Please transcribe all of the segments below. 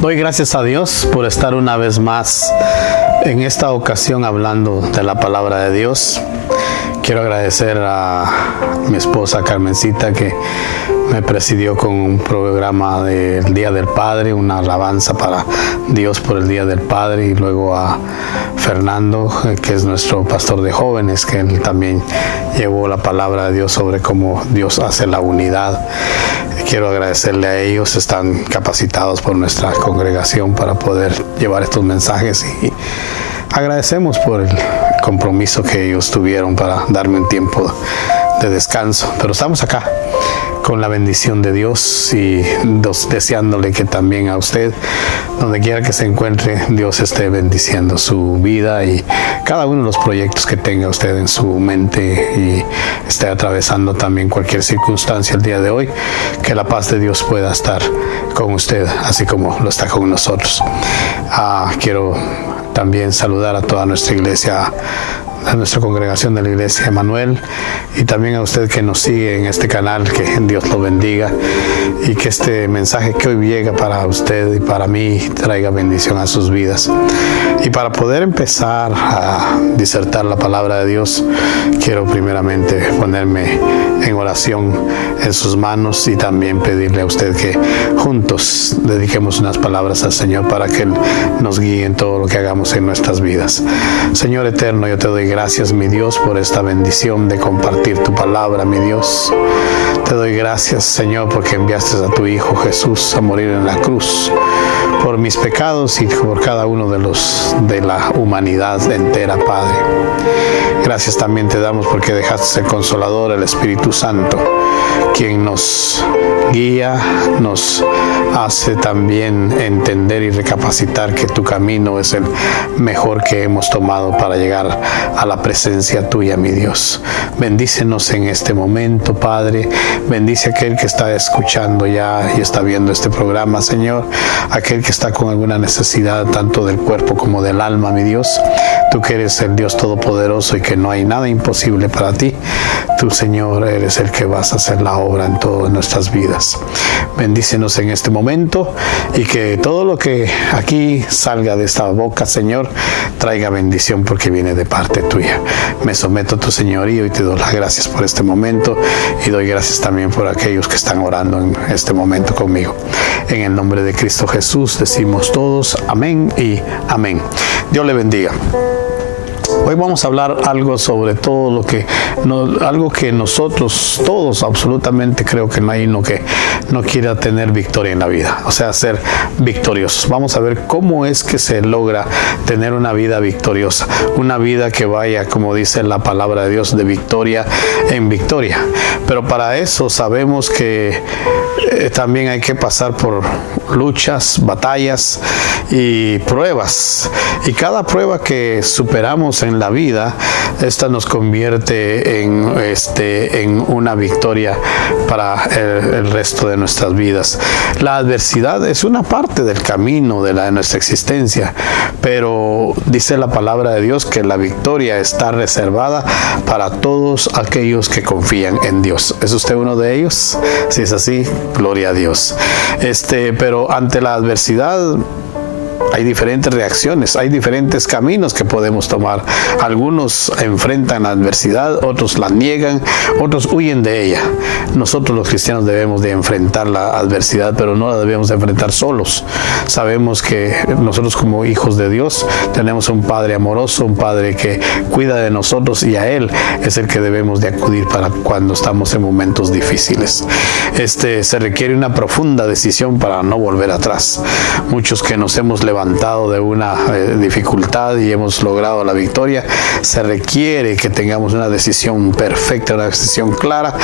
Doy gracias a Dios por estar una vez más en esta ocasión hablando de la palabra de Dios. Quiero agradecer a mi esposa Carmencita que me presidió con un programa del Día del Padre, una alabanza para Dios por el Día del Padre, y luego a Fernando, que es nuestro pastor de jóvenes, que él también llevó la palabra de Dios sobre cómo Dios hace la unidad. Quiero agradecerle a ellos, están capacitados por nuestra congregación para poder llevar estos mensajes, y agradecemos por el compromiso que ellos tuvieron para darme un tiempo de descanso. Pero estamos acá con la bendición de Dios y deseándole que también a usted, donde quiera que se encuentre, Dios esté bendiciendo su vida y cada uno de los proyectos que tenga usted en su mente y esté atravesando también cualquier circunstancia el día de hoy. Que la paz de Dios pueda estar con usted, así como lo está con nosotros. Quiero también saludar a toda nuestra iglesia, a nuestra congregación de la iglesia Emanuel, y también a usted que nos sigue en este canal. Que Dios lo bendiga y que este mensaje que hoy llega para usted y para mí traiga bendición a sus vidas. Y para poder empezar a disertar la palabra de Dios, quiero primeramente ponerme en oración en sus manos y también pedirle a usted que juntos dediquemos unas palabras al Señor para que Él nos guíe en todo lo que hagamos en nuestras vidas. Señor eterno, yo te doy gracias, mi Dios, por esta bendición de compartir tu palabra, mi Dios. Te doy gracias, Señor, porque enviaste a tu Hijo Jesús a morir en la cruz por mis pecados y por cada uno de la humanidad entera, Padre. Gracias también te damos porque dejaste el Consolador, el Espíritu Santo, quien nos guía, nos hace también entender y recapacitar que tu camino es el mejor que hemos tomado para llegar a la presencia tuya, mi Dios. Bendícenos en este momento, Padre. Bendice a aquel que está escuchando ya y está viendo este programa, Señor. Aquel que está con alguna necesidad, tanto del cuerpo como del alma, mi Dios. Tú que eres el Dios Todopoderoso y que no hay nada imposible para ti. Tú, Señor, eres el que vas a hacer la obra en todas nuestras vidas. Bendícenos en este momento y que todo lo que aquí salga de esta boca, Señor, traiga bendición porque viene de parte tuya. Me someto a tu señorío y te doy las gracias por este momento y doy gracias también por aquellos que están orando en este momento conmigo. En el nombre de Cristo Jesús decimos todos amén y amén. Dios le bendiga. Hoy vamos a hablar algo sobre todo algo que nosotros todos absolutamente creo que no hay uno que no quiera tener victoria en la vida, o sea, ser victoriosos. Vamos a ver cómo es que se logra tener una vida victoriosa, una vida que vaya, como dice la palabra de Dios, de victoria en victoria. Pero para eso sabemos que también hay que pasar por luchas, batallas y pruebas. Y cada prueba que superamos en la vida, esta nos convierte en una victoria para el resto de nuestras vidas. La adversidad es una parte del camino de nuestra existencia, pero dice la palabra de Dios que la victoria está reservada para todos aquellos que confían en Dios. ¿Es usted uno de ellos? Si es así, gloria a Dios. Pero ante la adversidad hay diferentes reacciones, hay diferentes caminos que podemos tomar. Algunos enfrentan la adversidad, otros la niegan, otros huyen de ella. Nosotros los cristianos debemos de enfrentar la adversidad, pero no la debemos de enfrentar solos. Sabemos que nosotros como hijos de Dios tenemos un Padre amoroso, un Padre que cuida de nosotros, y a Él es el que debemos de acudir para cuando estamos en momentos difíciles. Se requiere una profunda decisión para no volver atrás. Muchos que nos hemos levantado de una dificultad y hemos logrado la victoria, se requiere que tengamos una decisión perfecta, una decisión clara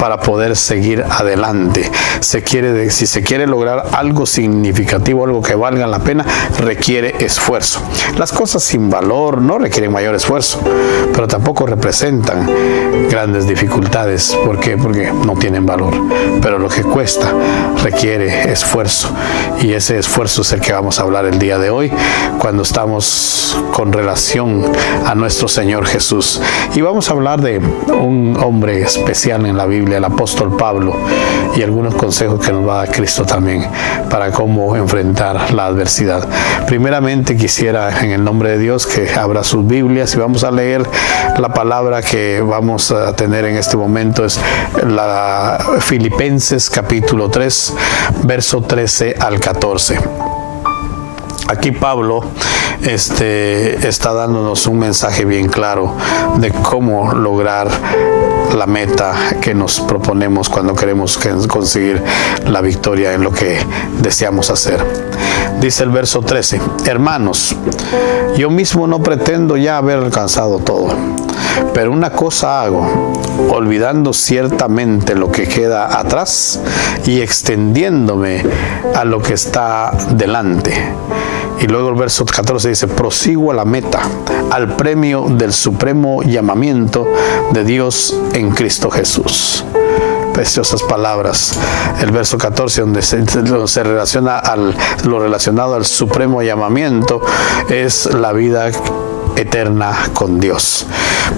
para poder seguir adelante. Si se quiere lograr algo significativo, algo que valga la pena, requiere esfuerzo. Las cosas sin valor no requieren mayor esfuerzo, pero tampoco representan grandes dificultades. ¿Por qué? Porque no tienen valor. Pero lo que cuesta requiere esfuerzo, y ese esfuerzo es el que vamos a hablar el día día de hoy cuando estamos con relación a nuestro Señor Jesús. Y vamos a hablar de un hombre especial en la Biblia, el apóstol Pablo, y algunos consejos que nos va a dar Cristo también para cómo enfrentar la adversidad. Primeramente quisiera en el nombre de Dios que abra sus Biblias y vamos a leer la palabra que vamos a tener en este momento. Es la Filipenses capítulo 3, verso 13 al 14. Aquí Pablo está dándonos un mensaje bien claro de cómo lograr la meta que nos proponemos cuando queremos conseguir la victoria en lo que deseamos hacer. Dice el verso 13: hermanos, yo mismo no pretendo ya haber alcanzado todo, pero una cosa hago, olvidando ciertamente lo que queda atrás y extendiéndome a lo que está delante. Y luego el verso 14 dice: prosigo a la meta, al premio del supremo llamamiento de Dios en Cristo Jesús. Preciosas palabras. El verso 14, donde se relaciona lo relacionado al supremo llamamiento, es la vida eterna con Dios.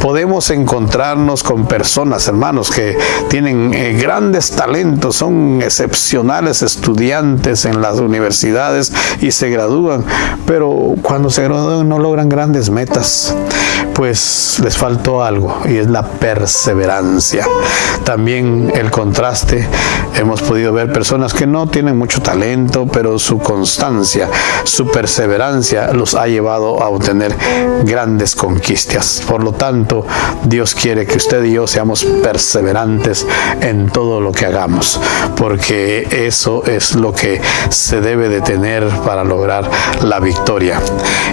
Podemos encontrarnos con personas, hermanos, que tienen grandes talentos, son excepcionales estudiantes en las universidades y se gradúan, pero cuando se gradúan no logran grandes metas, pues les faltó algo, y es la perseverancia. También el contraste, hemos podido ver personas que no tienen mucho talento, pero su constancia, su perseverancia los ha llevado a obtener grandes conquistas. Por lo tanto, Dios quiere que usted y yo seamos perseverantes en todo lo que hagamos, porque eso es lo que se debe de tener para lograr la victoria.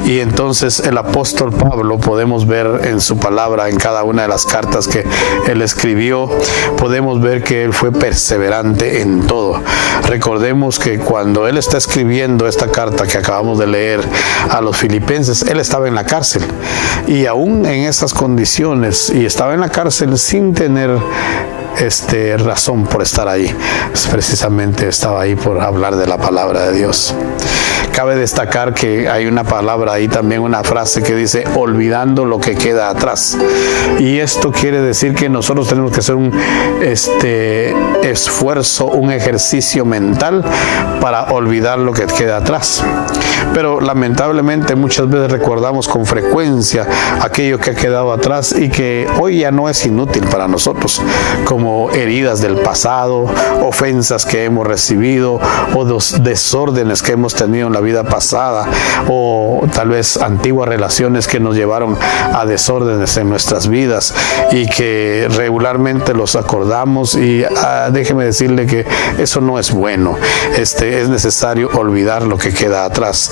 Y entonces el apóstol Pablo, podemos ver en su palabra, en cada una de las cartas que él escribió, podemos ver que él fue perseverante en todo. Recordemos que cuando él está escribiendo esta carta que acabamos de leer a los filipenses, él estaba en la cárcel, y aún en esas condiciones, y estaba en la cárcel sin tener razón por estar ahí. Precisamente estaba ahí por hablar de la palabra de Dios. Cabe destacar que hay una palabra ahí también, una frase que dice olvidando lo que queda atrás, y esto quiere decir que nosotros tenemos que hacer un esfuerzo, un ejercicio mental para olvidar lo que queda atrás. Pero lamentablemente muchas veces recordamos con frecuencia aquello que ha quedado atrás y que hoy ya no es inútil para nosotros, como heridas del pasado, ofensas que hemos recibido, o los desórdenes que hemos tenido en la vida pasada, o tal vez antiguas relaciones que nos llevaron a desórdenes en nuestras vidas y que regularmente los acordamos, y déjeme decirle que eso no es bueno. Es necesario olvidar lo que queda atrás.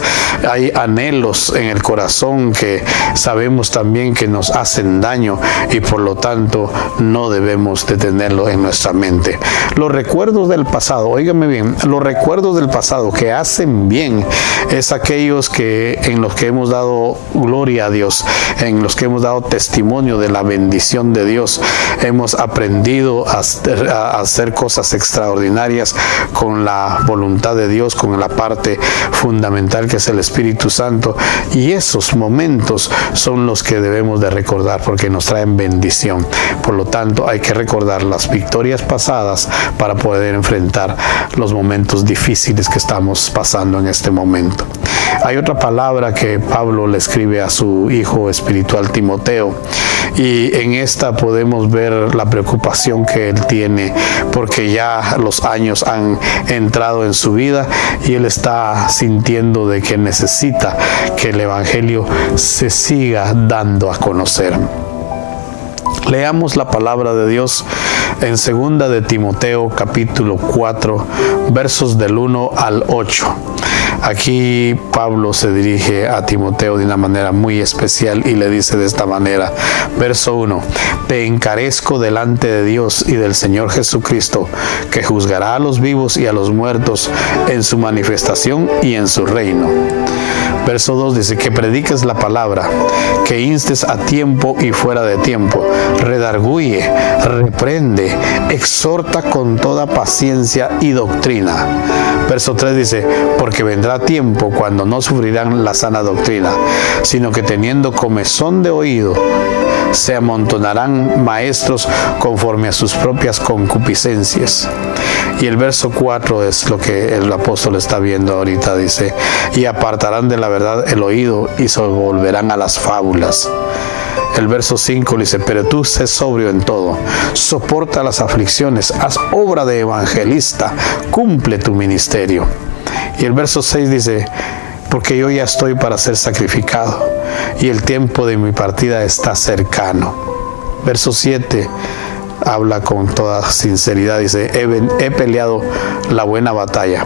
Hay anhelos en el corazón que sabemos también que nos hacen daño, y por lo tanto no debemos de tenerlo en nuestra mente. Los recuerdos del pasado, óigame bien, los recuerdos del pasado que hacen bien es aquellos en los que hemos dado gloria a Dios, en los que hemos dado testimonio de la bendición de Dios. Hemos aprendido a hacer cosas extraordinarias con la voluntad de Dios, con la parte fundamental que es el Espíritu Santo, y esos momentos son los que debemos de recordar porque nos traen bendición. Por lo tanto, hay que recordar las victorias pasadas para poder enfrentar los momentos difíciles que estamos pasando en este momento. Hay otra palabra que Pablo le escribe a su hijo espiritual Timoteo, y en esta podemos ver la preocupación que él tiene porque ya los años han entrado en su vida y él está sintiendo de que necesita que el evangelio se siga dando a conocer. Leamos la palabra de Dios en 2 de Timoteo capítulo 4, versos del 1 al 8. Aquí Pablo se dirige a Timoteo de una manera muy especial y le dice de esta manera. Verso 1: te encarezco delante de Dios y del Señor Jesucristo, que juzgará a los vivos y a los muertos en su manifestación y en su reino. Verso 2 dice: que prediques la palabra, que instes a tiempo y fuera de tiempo, redarguye, reprende, exhorta con toda paciencia y doctrina. Verso 3 dice: porque vendrá vendrá tiempo cuando no sufrirán la sana doctrina, sino que teniendo comezón de oído, se amontonarán maestros conforme a sus propias concupiscencias. Y el verso 4 es lo que el apóstol está viendo ahorita, dice, y apartarán de la verdad el oído y se volverán a las fábulas. El verso 5 dice, pero tú sé sobrio en todo, soporta las aflicciones, haz obra de evangelista, cumple tu ministerio. Y el verso 6 dice, porque yo ya estoy para ser sacrificado y el tiempo de mi partida está cercano. Verso 7 habla con toda sinceridad, dice, he peleado la buena batalla,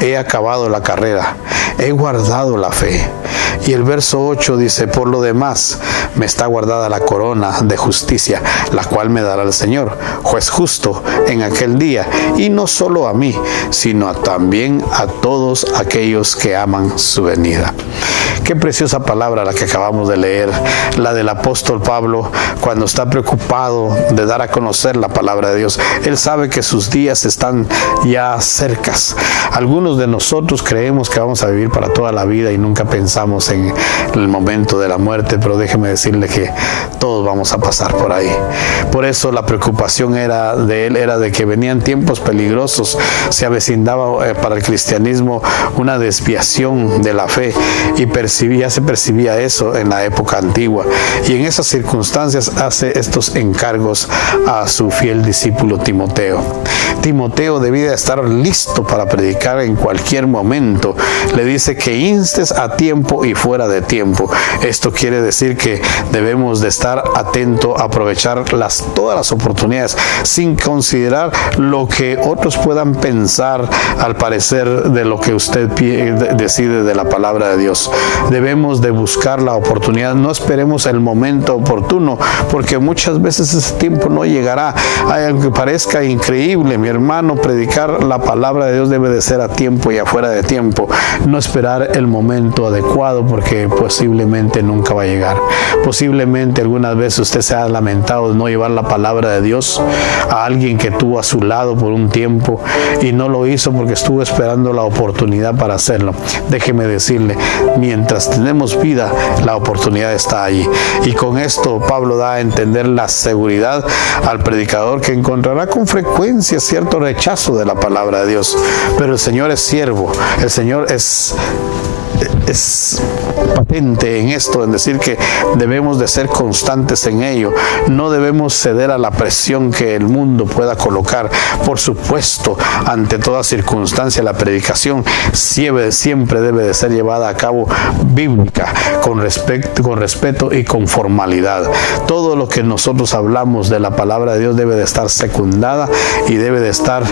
he acabado la carrera, he guardado la fe. Y el verso 8 dice, por lo demás me está guardada la corona de justicia, la cual me dará el Señor, juez justo, en aquel día, y no solo a mí, sino también a todos aquellos que aman su venida. Qué preciosa palabra la que acabamos de leer, la del apóstol Pablo, cuando está preocupado de dar a conocer la palabra de Dios. Él sabe que sus días están ya cercas. Algunos de nosotros creemos que vamos a vivir para toda la vida y nunca pensamos en el momento de la muerte, pero déjeme decirle que todos vamos a pasar por ahí. Por eso la preocupación era de que venían tiempos peligrosos, se avecinaba para el cristianismo una desviación de la fe y se percibía eso en la época antigua, y en esas circunstancias hace estos encargos a su fiel discípulo Timoteo. Timoteo debía estar listo para predicar en cualquier momento. Le dice que instes a tiempo y fuera de tiempo. Esto quiere decir que debemos de estar atentos, aprovechar todas las oportunidades, sin considerar lo que otros puedan pensar al parecer de lo que usted decide de la palabra de Dios. Debemos de buscar la oportunidad, no esperemos el momento oportuno, porque muchas veces ese tiempo no llegará. Aunque parezca increíble, mi hermano, predicar la palabra de Dios debe de ser a tiempo y afuera de tiempo, no esperar el momento adecuado, porque posiblemente nunca va a llegar. Posiblemente algunas veces usted se ha lamentado de no llevar la palabra de Dios a alguien que tuvo a su lado por un tiempo y no lo hizo porque estuvo esperando la oportunidad para hacerlo. Déjeme decirle, mientras tenemos vida, la oportunidad está allí. Y con esto Pablo da a entender la seguridad al predicador, que encontrará con frecuencia cierto rechazo de la palabra de Dios, pero el Señor es siervo, el Señor es patente en esto, en decir que debemos de ser constantes en ello. No debemos ceder a la presión que el mundo pueda colocar. Por supuesto, ante toda circunstancia, la predicación siempre debe de ser llevada a cabo bíblica, con respeto y con formalidad. Todo lo que nosotros hablamos de la palabra de Dios debe de estar secundada y debe de estar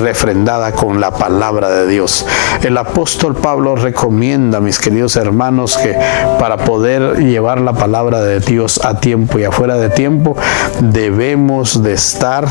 refrendada con la palabra de Dios. El apóstol Pablo recomienda, mis queridos hermanos, que para poder llevar la palabra de Dios a tiempo y afuera de tiempo, debemos de estar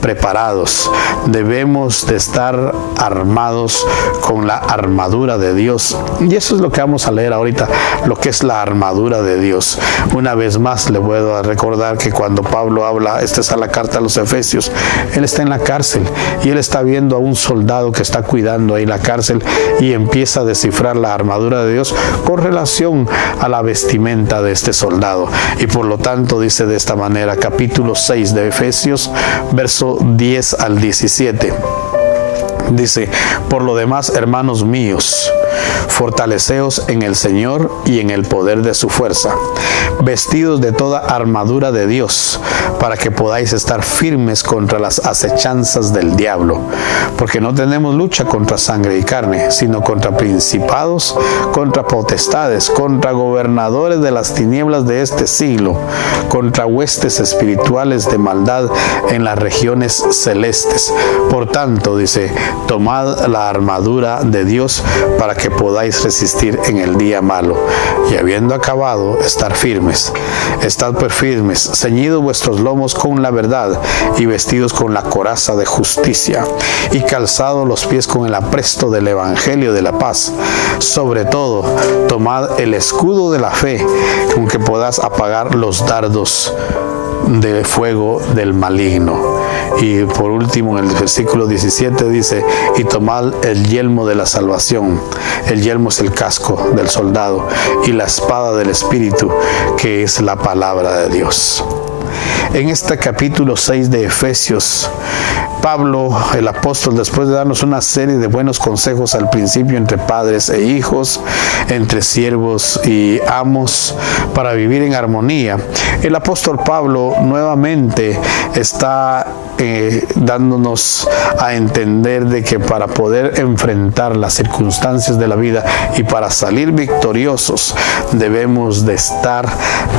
preparados, debemos de estar armados con la armadura de Dios. Y eso es lo que vamos a leer ahorita, lo que es la armadura de Dios. Una vez más le voy a recordar que cuando Pablo habla, esta es a la carta a los Efesios, él está en la cárcel y él está viendo a un soldado que está cuidando ahí la cárcel y empieza a descifrar la armadura de Dios con relación a la vestimenta de este soldado. Y por lo tanto dice de esta manera, capítulo 6 de Efesios, verso 10 al 17. Dice, por lo demás, hermanos míos, fortaleceos en el Señor y en el poder de su fuerza, vestidos de toda armadura de Dios, para que podáis estar firmes contra las acechanzas del diablo, porque no tenemos lucha contra sangre y carne, sino contra principados, contra potestades, contra gobernadores de las tinieblas de este siglo, contra huestes espirituales de maldad en las regiones celestes. Por tanto, dice, tomad la armadura de Dios para que podáis resistir en el día malo, y habiendo acabado, estar firmes. Estad pues firmes, ceñidos vuestros lomos con la verdad, y vestidos con la coraza de justicia, y calzados los pies con el apresto del evangelio de la paz. Sobre todo, tomad el escudo de la fe, con que podás apagar los dardos de fuego del maligno. Y por último, en el versículo 17 dice: y tomad el yelmo de la salvación. El yelmo es el casco del soldado, y la espada del Espíritu, que es la palabra de Dios. En este capítulo 6 de Efesios, Pablo, el apóstol, después de darnos una serie de buenos consejos al principio entre padres e hijos, entre siervos y amos, para vivir en armonía, el apóstol Pablo nuevamente está dándonos a entender de que para poder enfrentar las circunstancias de la vida y para salir victoriosos, debemos de estar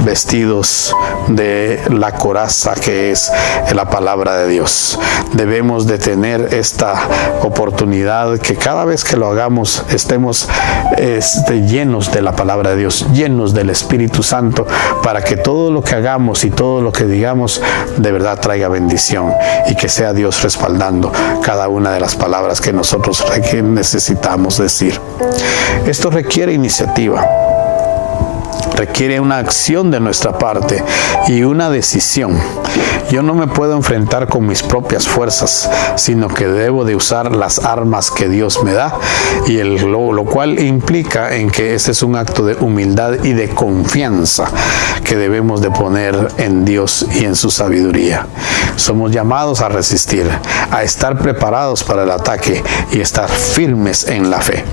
vestidos de la coraza que es la palabra de Dios. Debemos de tener esta oportunidad que cada vez que lo hagamos estemos llenos de la palabra de Dios, llenos del Espíritu Santo, para que todo lo que hagamos y todo lo que digamos de verdad traiga bendición, y que sea Dios respaldando cada una de las palabras que nosotros necesitamos decir. Esto requiere iniciativa, requiere una acción de nuestra parte y una decisión. Yo no me puedo enfrentar con mis propias fuerzas, sino que debo de usar las armas que Dios me da, y lo cual implica en que este es un acto de humildad y de confianza que debemos de poner en Dios y en su sabiduría. Somos llamados a resistir, a estar preparados para el ataque y estar firmes en la fe.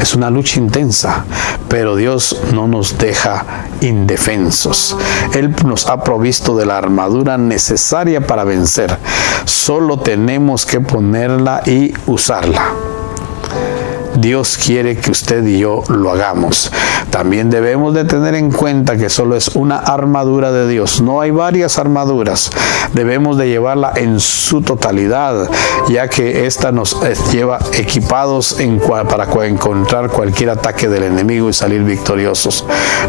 Es una lucha intensa, pero Dios no nos deja indefensos. Él nos ha provisto de la armadura necesaria para vencer. Solo tenemos que ponerla y usarla. Dios quiere que usted y yo lo hagamos. También debemos de tener en cuenta que solo es una armadura de Dios. No hay varias armaduras. Debemos de llevarla en su totalidad, ya que esta nos lleva equipados para encontrar cualquier ataque del enemigo y salir victoriosos.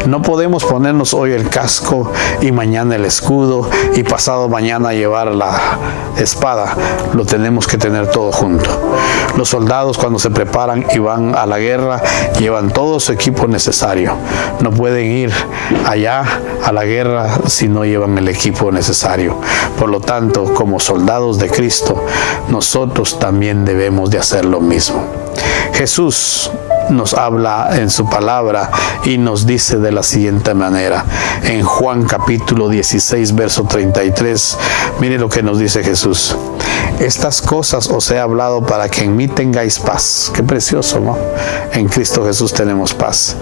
No podemos ponernos hoy el casco y mañana el escudo y pasado mañana llevar la espada. Lo tenemos que tener todo junto. Los soldados, cuando se preparan y van a la guerra, llevan todo su equipo necesario. No pueden ir allá a la guerra si no llevan el equipo necesario. Por lo tanto, como soldados de Cristo, nosotros también debemos de hacer lo mismo. Jesús nos habla en su palabra y nos dice de la siguiente manera, en Juan capítulo 16 verso 33, mire lo que nos dice Jesús: estas cosas os he hablado para que en mí tengáis paz. Qué precioso, ¿no? En Cristo Jesús tenemos paz.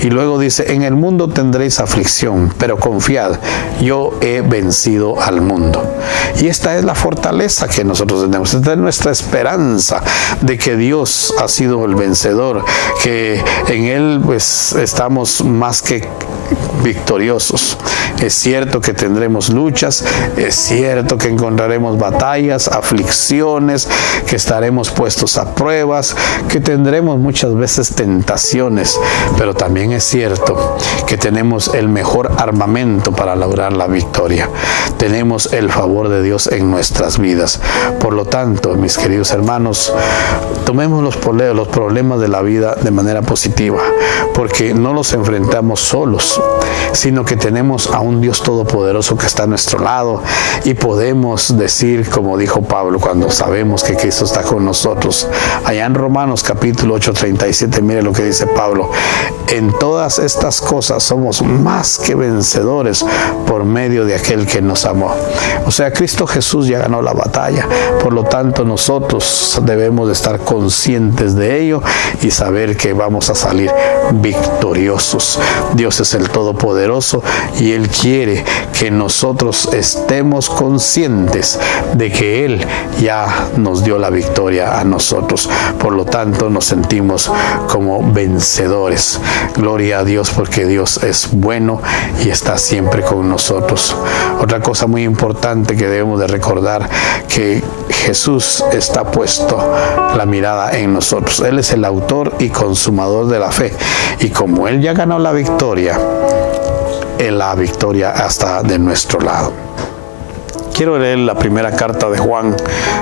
Y luego dice: en el mundo tendréis aflicción, pero confiad, yo he vencido al mundo. Y esta es la fortaleza que nosotros tenemos. Esta es nuestra esperanza de que Dios ha sido el vencedor, que en Él pues estamos más que victoriosos. Es cierto que tendremos luchas, es cierto que encontraremos batallas, aflicciones, que estaremos puestos a pruebas, que tendremos muchas veces tentaciones, pero también es cierto que tenemos el mejor armamento para lograr la victoria. Tenemos el favor de Dios en nuestras vidas. Por lo tanto, mis queridos hermanos, tomemos los problemas de la vida de manera positiva, porque no los enfrentamos solos, sino que tenemos a un Dios todopoderoso que está a nuestro lado, y podemos decir, como dijo Pablo, cuando sabemos que Cristo está con nosotros, allá en Romanos capítulo 8:37, mire lo que dice Pablo: en todas estas cosas somos más que vencedores por medio de aquel que nos amó. O sea, Cristo Jesús ya ganó la batalla. Por lo tanto, nosotros debemos de estar conscientes de ello y saber que vamos a salir victoriosos. Dios es el Todopoderoso y Él quiere que nosotros estemos conscientes de que Él ya nos dio la victoria a nosotros. Por lo tanto, nos sentimos como vencedores. Gloria a Dios, porque Dios es bueno y está siempre con nosotros. Otra cosa muy importante que debemos de recordar, que Jesús está puesto la mirada en nosotros. Él es el autor y consumador de la fe, y como Él ya ganó la victoria está de nuestro lado. Quiero leer la primera carta de Juan,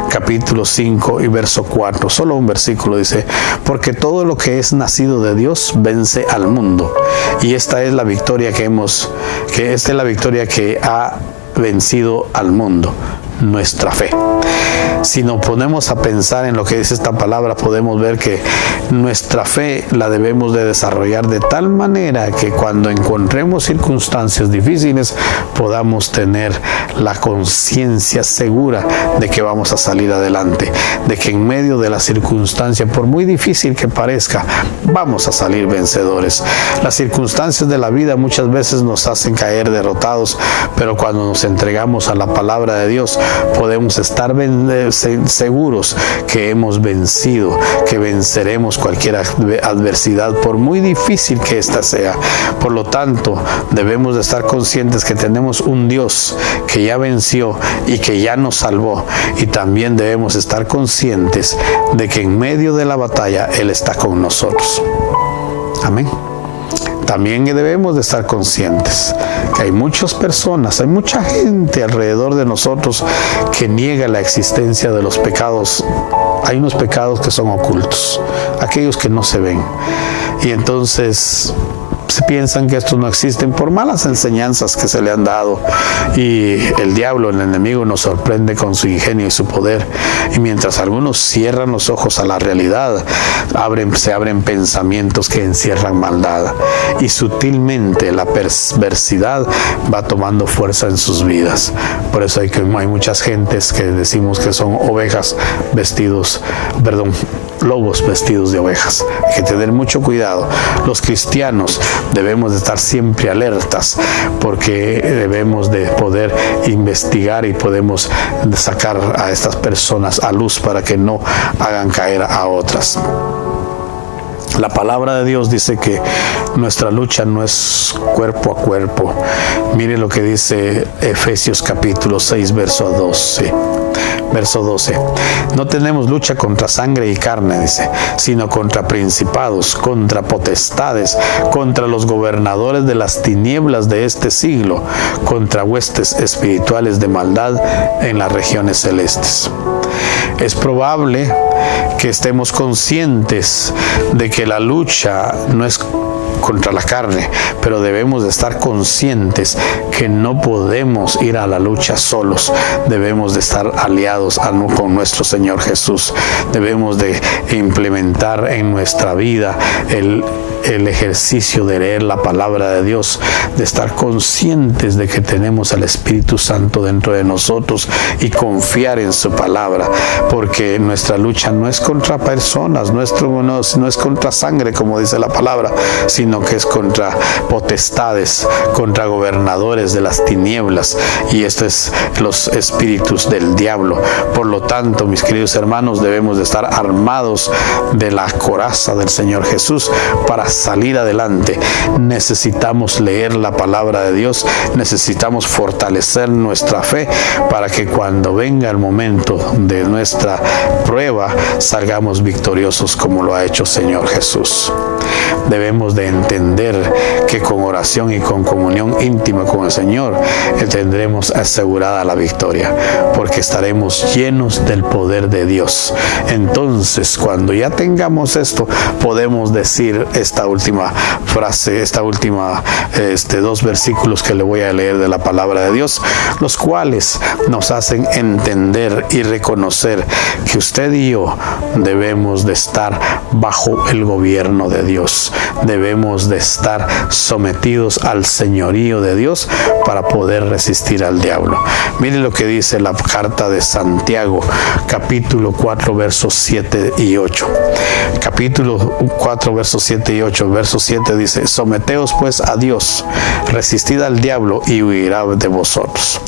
capítulo 5 y verso 4. Solo un versículo dice: porque todo lo que es nacido de Dios vence al mundo. Y esta es la victoria que ha vencido al mundo, nuestra fe. Si nos ponemos a pensar en lo que dice esta palabra, podemos ver que nuestra fe la debemos de desarrollar de tal manera que cuando encontremos circunstancias difíciles podamos tener la conciencia segura de que vamos a salir adelante, de que en medio de la circunstancia, por muy difícil que parezca, vamos a salir vencedores. Las circunstancias de la vida muchas veces nos hacen caer derrotados, pero cuando nos entregamos a la palabra de Dios, podemos estar seguros que hemos vencido, que venceremos cualquier adversidad, por muy difícil que ésta sea. Por lo tanto, debemos de estar conscientes que tenemos un Dios que ya venció y que ya nos salvó, y también debemos estar conscientes de que en medio de la batalla Él está con nosotros. Amén. También debemos de estar conscientes que hay muchas personas, hay mucha gente alrededor de nosotros que niega la existencia de los pecados. Hay unos pecados que son ocultos, aquellos que no se ven. Y entonces se piensan que estos no existen por malas enseñanzas que se le han dado, y el diablo, el enemigo, nos sorprende con su ingenio y su poder, y mientras algunos cierran los ojos a la realidad, se abren pensamientos que encierran maldad, y sutilmente la perversidad va tomando fuerza en sus vidas. Por eso hay muchas gentes que decimos que son lobos vestidos de ovejas. Hay que tener mucho cuidado. Los cristianos debemos de estar siempre alertas, porque debemos de poder investigar y podemos sacar a estas personas a luz para que no hagan caer a otras. La palabra de Dios dice que nuestra lucha no es cuerpo a cuerpo. Mire lo que dice Efesios capítulo 6, verso 12. No tenemos lucha contra sangre y carne, dice, sino contra principados, contra potestades, contra los gobernadores de las tinieblas de este siglo, contra huestes espirituales de maldad en las regiones celestes. Es probable que estemos conscientes de que la lucha no es contra la carne, pero debemos de estar conscientes que no podemos ir a la lucha solos. Debemos de estar aliados con nuestro Señor Jesús. Debemos de implementar en nuestra vida el ejercicio de leer la palabra de Dios, de estar conscientes de que tenemos al Espíritu Santo dentro de nosotros y confiar en su palabra, porque nuestra lucha no es contra personas, no es contra sangre, como dice la palabra, sino que es contra potestades, contra gobernadores de las tinieblas, y esto es los espíritus del diablo. Por lo tanto, mis queridos hermanos, debemos de estar armados de la coraza del Señor Jesús para salir adelante. Necesitamos leer la palabra de Dios, necesitamos fortalecer nuestra fe para que cuando venga el momento de nuestra prueba salgamos victoriosos como lo ha hecho Señor Jesús. Debemos de entender que con oración y con comunión íntima con el Señor tendremos asegurada la victoria, porque estaremos llenos del poder de Dios. Entonces, cuando ya tengamos esto, podemos decir esta última frase, dos versículos que le voy a leer de la palabra de Dios, los cuales nos hacen entender y reconocer que usted y yo debemos de estar bajo el gobierno de Dios. Debemos de estar sometidos al señorío de Dios para poder resistir al diablo. Mire lo que dice la carta de Santiago, capítulo 4, versos 7 y 8. Capítulo 4, versos 7 y 8. Verso 7 dice: someteos pues a Dios, resistid al diablo y huirá de vosotros.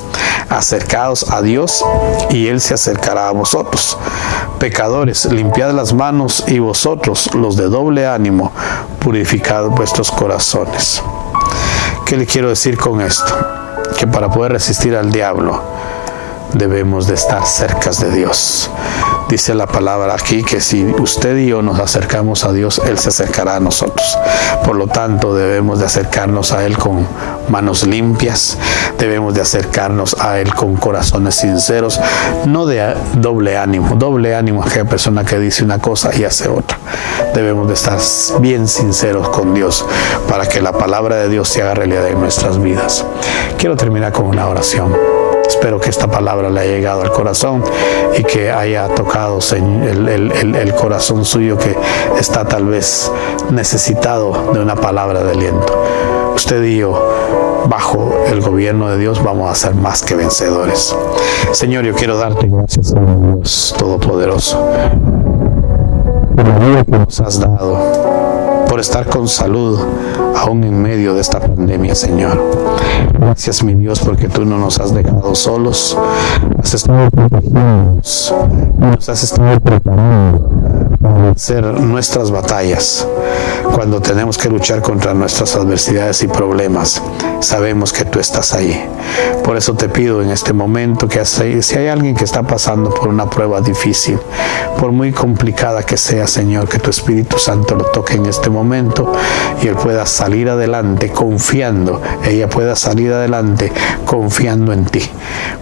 Acercaos a Dios y Él se acercará a vosotros. Pecadores, limpiad las manos, y vosotros, los de doble ánimo, purificad vuestros corazones. ¿Qué le quiero decir con esto? Que para poder resistir al diablo debemos de estar cerca de Dios. Dice la palabra aquí que si usted y yo nos acercamos a Dios, Él se acercará a nosotros. Por lo tanto, debemos de acercarnos a Él con manos limpias, debemos de acercarnos a Él con corazones sinceros, no de doble ánimo. Doble ánimo es aquella persona que dice una cosa y hace otra. Debemos de estar bien sinceros con Dios para que la palabra de Dios se haga realidad en nuestras vidas. Quiero terminar con una oración. Espero que esta palabra le haya llegado al corazón y que haya tocado el corazón suyo, que está tal vez necesitado de una palabra de aliento. Usted y yo, bajo el gobierno de Dios, vamos a ser más que vencedores. Señor, yo quiero darte gracias, Dios Todopoderoso, por la vida que nos has dado, por estar con salud aún en medio de esta pandemia, Señor. Gracias, mi Dios, porque tú no nos has dejado solos, has estado protegiéndonos, nos has estado preparando para vencer nuestras batallas. Cuando tenemos que luchar contra nuestras adversidades y problemas, sabemos que tú estás ahí. Por eso te pido en este momento que si hay alguien que está pasando por una prueba difícil, por muy complicada que sea, Señor, que tu Espíritu Santo lo toque en este momento y él pueda salir adelante confiando, ella pueda salir adelante confiando en ti,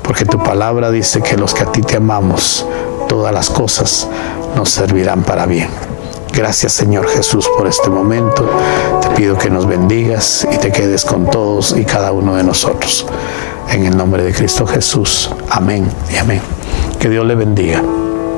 porque tu palabra dice que los que a ti te amamos, todas las cosas nos servirán para bien. Gracias, Señor Jesús, por este momento. Te pido que nos bendigas y te quedes con todos y cada uno de nosotros. En el nombre de Cristo Jesús. Amén y amén. Que Dios le bendiga.